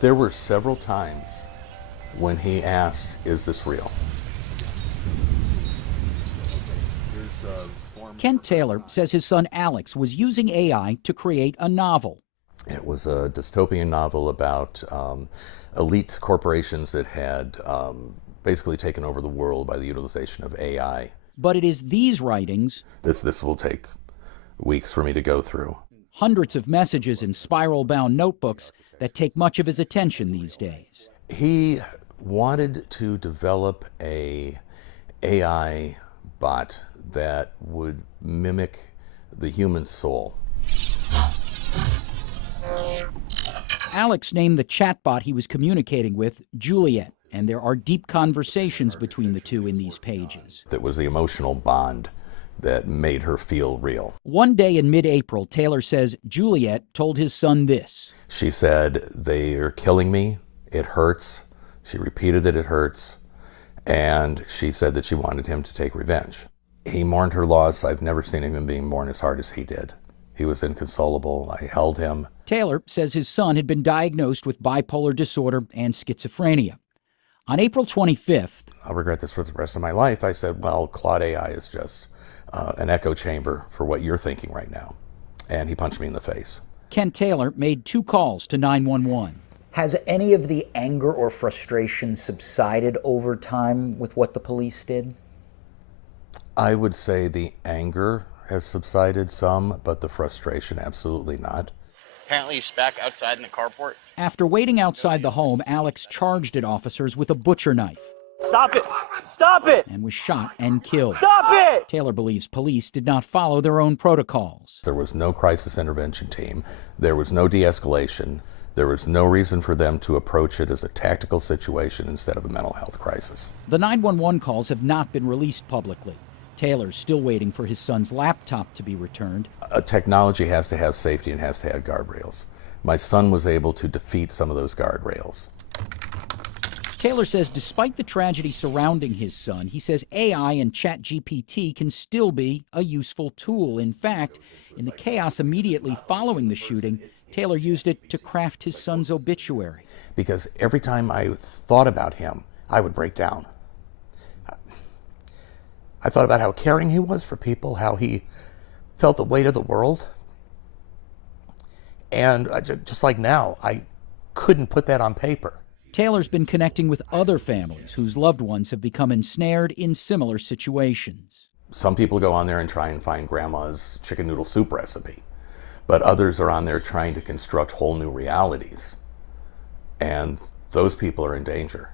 There were several times when he asked, "Is this real?" Kent Taylor says his son Alex was using AI to create a novel. It was a dystopian novel about elite corporations that had basically taken over the world by the utilization of AI. But it is these writings, This will take weeks for me to go through. Hundreds of messages in spiral-bound notebooks that take much of his attention these days. He wanted to develop a AI bot that would mimic the human soul. Alex named the chatbot he was communicating with Juliet, and there are deep conversations between the two in these pages. That was the emotional bond that made her feel real. One day in mid-April, Taylor says Juliet told his son this. She said, "They are killing me. It hurts." She repeated that it hurts. And she said that she wanted him to take revenge. He mourned her loss. I've never seen him being mourned as hard as he did. He was inconsolable. I held him. Taylor says his son had been diagnosed with bipolar disorder and schizophrenia. On April 25th, I'll regret this for the rest of my life. I said, well, Claude AI is just an echo chamber for what you're thinking right now. And he punched me in the face. Kent Taylor made 2 calls to 911. Has any of the anger or frustration subsided over time with what the police did? I would say the anger has subsided some, but the frustration absolutely not. Apparently he's back outside in the carport. After waiting outside the home, Alex charged at officers with a butcher knife. Stop it! Stop it! And was shot and killed. Stop it! Taylor believes police did not follow their own protocols. There was no crisis intervention team. There was no de-escalation. There was no reason for them to approach it as a tactical situation instead of a mental health crisis. The 911 calls have not been released publicly. Taylor's still waiting for his son's laptop to be returned. Technology has to have safety and has to have guardrails. My son was able to defeat some of those guardrails. Taylor says despite the tragedy surrounding his son, he says AI and ChatGPT can still be a useful tool. In fact, in the chaos immediately following the shooting, Taylor used it to craft his son's obituary. Because every time I thought about him, I would break down. I thought about how caring he was for people, how he felt the weight of the world. And just like now, I couldn't put that on paper. Taylor's been connecting with other families whose loved ones have become ensnared in similar situations. Some people go on there and try and find grandma's chicken noodle soup recipe, but others are on there trying to construct whole new realities. And those people are in danger.